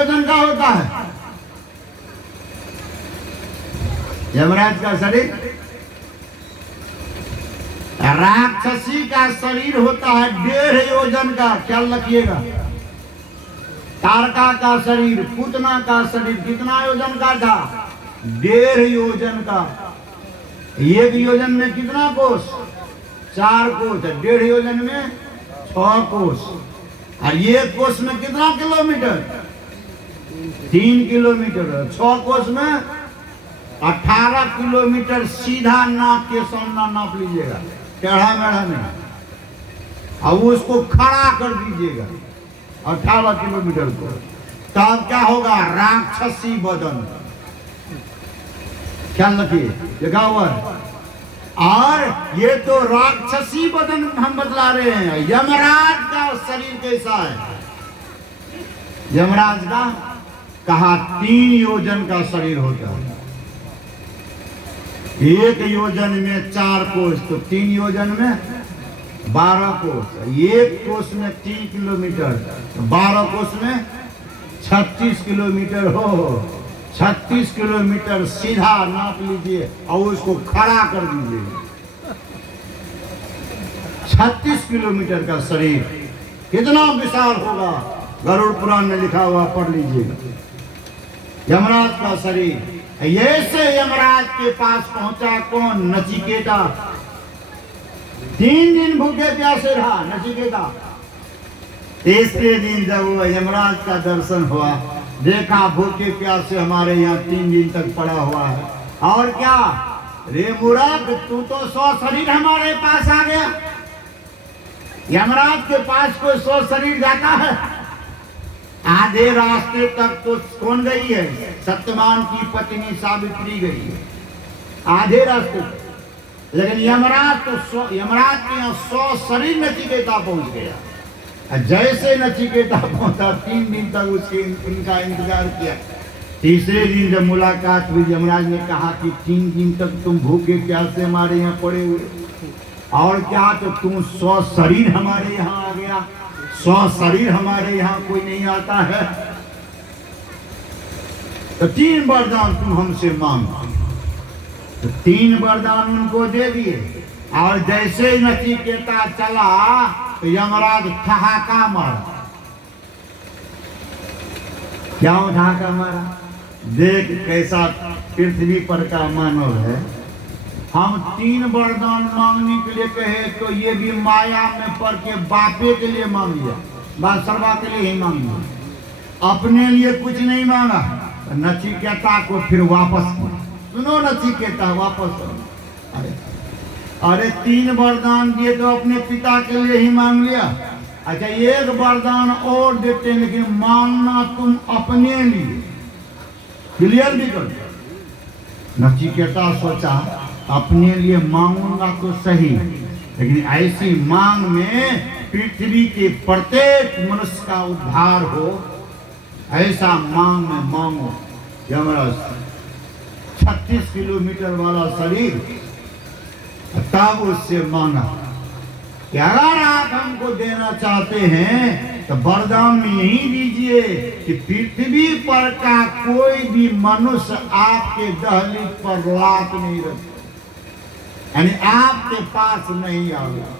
योजन का होता है यमराज का शरीर? राक्षसी का शरीर होता है 1.5 योजन का। ख्याल रखिएगा। तारका का शरीर, पूतना का शरीर कितना योजन का था? 1.5 योजन का। 1 योजन में कितना कोष? 4 कोष। 1.5 योजन में 6 कोष। और 1 कोष में कितना किलोमीटर? 3 किलोमीटर। 6 कोष में 18 किलोमीटर सीधा नाप के सामना नाप लीजिएगा, टेढ़ा मेढ़ा नहीं। अब उसको खड़ा कर दीजिएगा 18 किलोमीटर को, तब क्या होगा? राक्षसी बदन। ख्याल रखिए, देखा हुआ है। और ये तो राक्षसी बदन हम बतला रहे हैं। यमराज का शरीर कैसा है? यमराज का कहा 3 योजन का शरीर होता है। 1 योजन में 4 कोष, तो 3 योजन में 12 कोष। 1 कोष में 3 किलोमीटर, 12 कोष में 36 किलोमीटर हो। 36 किलोमीटर सीधा नाप लीजिए और उसको खड़ा कर दीजिए। 36 किलोमीटर का शरीर कितना विशाल होगा? गरुड़ पुराण में लिखा हुआ, पढ़ लीजिए। यमराज का शरीर। ऐसे यमराज के पास पहुंचा कौन? नचिकेता। 3 दिन भूखे प्यासे रहा नचिकेता। तीसरे दिन जब वो यमराज का दर्शन हुआ, देखा भूखे प्यासे हमारे यहाँ 3 दिन तक पड़ा हुआ है। और क्या रे मूर्ख, तू तो 100 शरीर हमारे पास आ गया। यमराज के पास कोई 100 शरीर जाता है? आधे रास्ते तक तो कौन गई है? सत्यवान की पत्नी सावित्री गई है, आधे रास्ते तक। लेकिन यमराज के यहाँ 100 शरीर नचिकेता पहुंच गया। जैसे नचिकेता पहुंचा, 3 दिन तक उसके इनका इंतजार किया। तीसरे दिन जब मुलाकात हुई, यमराज ने कहा कि 3 दिन तक तुम भूखे प्यासे हमारे यहाँ पड़े हुए, और क्या तो तुम 100 शरीर हमारे यहाँ आ गया। 100 शरीर हमारे यहाँ कोई नहीं आता है, तो 3 वरदान तुम हमसे मांगो। तो 3 वरदान उनको दे दिए। और जैसे नचिकेता चला तो यमराज ठहाका मारा। क्या ठहाका मारा? देख कैसा पृथ्वी पर का मानव है। हम 3 वरदान मांगने के लिए कहे तो ये भी माया में पड़ के बापे के लिए मांग लिया, बादशाह के लिए ही मांग लिया, अपने लिए कुछ नहीं मांगा। नचिकेता को फिर वापस किया। सुनो नचिकेता, वापस अरे 3 वरदान दिए तो अपने पिता के लिए ही मांग लिया। अच्छा 1 वरदान और देते, लेकिन मांगना तुम अपने लिए। क्लियर भी कर। नचिकेता सोचा अपने लिए मांगूंगा तो सही, लेकिन ऐसी मांग में पृथ्वी के प्रत्येक मनुष्य का उद्धार हो, ऐसा मांग में मांगो। यमराज 36 किलोमीटर वाला शरीर, तब उससे मांगा कि अगर आप हमको देना चाहते हैं तो वरदान में यही दीजिए कि पृथ्वी पर का कोई भी मनुष्य आपके दहलीज पर लात नहीं रखे, यानी आपके पास नहीं आएगा।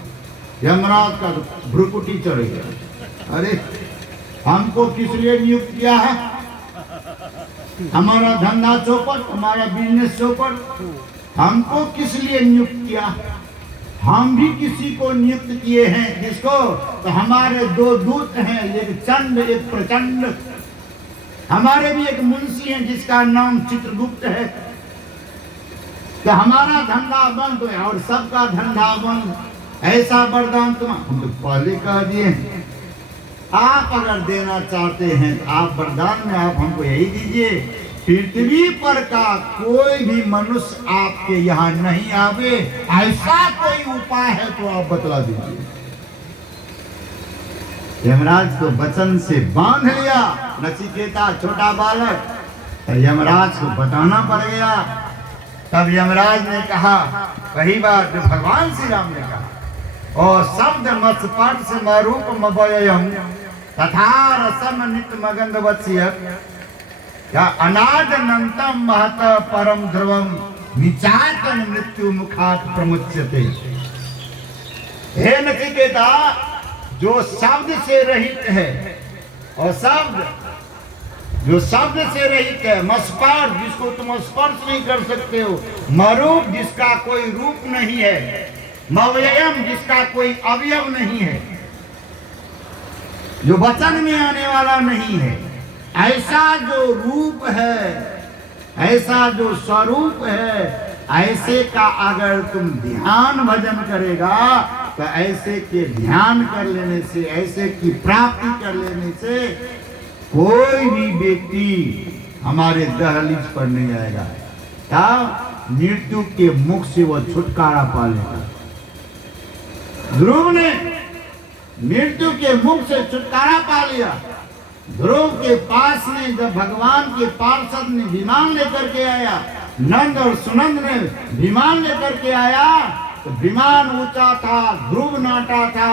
यमराज का भ्रुकुटी चढ़ गया। अरे हमको किस लिए नियुक्त किया है? हमारा धंधा चौपट, हमारा बिजनेस चौपट, हमको किस लिए नियुक्त किया? हम भी किसी को नियुक्त किए हैं। किसको? तो हमारे 2 दूत हैं, एक चंड एक प्रचंड। हमारे भी एक मुंशी हैं जिसका नाम चित्रगुप्त है। तो हमारा धंधा बंद है और सबका धंधा बंद। ऐसा वरदान तुम हम तो पहले कह दिए। आप अगर देना चाहते हैं आप वरदान में आप हमको यही दीजिए, पृथ्वी पर का कोई भी मनुष्य आपके यहाँ नहीं आवे, ऐसा कोई उपाय है तो आप बतला दीजिए। यमराज को वचन से बांध लिया। नचिकेता छोटा बालक, तो यमराज को बताना पड़ गया। तब यमराज ने कहा, वही बात जो भगवान श्री राम ने कहा, और शब्द मत्स्यपाठ से मरूप मवयम तथा रसम नित मगंधवत्स्य या अनादनंतम महत परम ध्रुवम निचातन मृत्यु मुखात प्रमुच्यते। हे नचिकेता, जो शब्द से रहित है और जो शब्द से रहित है, मस्पर्श जिसको तुम स्पर्श नहीं कर सकते हो, मरूप जिसका कोई रूप नहीं है, मव्ययम जिसका कोई अवयव नहीं है, जो वचन में आने वाला नहीं है, ऐसा जो रूप है, ऐसा जो स्वरूप है, ऐसे का अगर तुम ध्यान भजन करेगा तो ऐसे के ध्यान कर लेने से, ऐसे की प्राप्ति कर लेने से कोई भी व्यक्ति हमारे दहलीज पर नहीं आएगा। क्या? मृत्यु के मुख से वह छुटकारा पा लेगा। ध्रुव ने मृत्यु के मुख से छुटकारा पा लिया। ध्रुव के पास में जब भगवान के पार्षद ने विमान लेकर के आया, नंद और सुनंद ने विमान लेकर के आया, तो विमान ऊंचा था, ध्रुव नाटा था,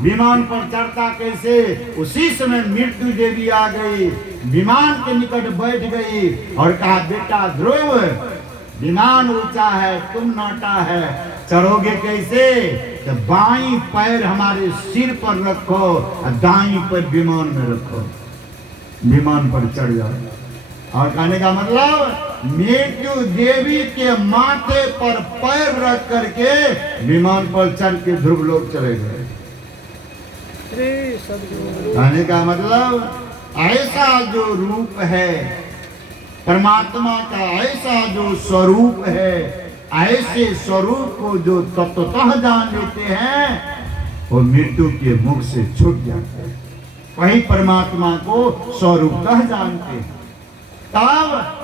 विमान पर चढ़ता कैसे? उसी समय मृत्यु देवी आ गई, विमान के निकट बैठ गई और कहा, बेटा ध्रुव, विमान ऊंचा है, तुम नाटा है, चढ़ोगे कैसे? तो बाईं पैर हमारे सिर पर रखो और दाईं पैर विमान में रखो, विमान पर चढ़ जाओ। और कहने का मतलब, मृत्यु देवी के माथे पर पैर रख करके विमान पर चढ़ के ध्रुव लोग चले गए। कहने का मतलब, ऐसा जो रूप है परमात्मा का, ऐसा जो स्वरूप है, ऐसे स्वरूप को जो तत्वतः जान लेते हैं, वो मृत्यु के मुख से छूट जाते हैं। वही परमात्मा को स्वरूपतः जानते हैं। तब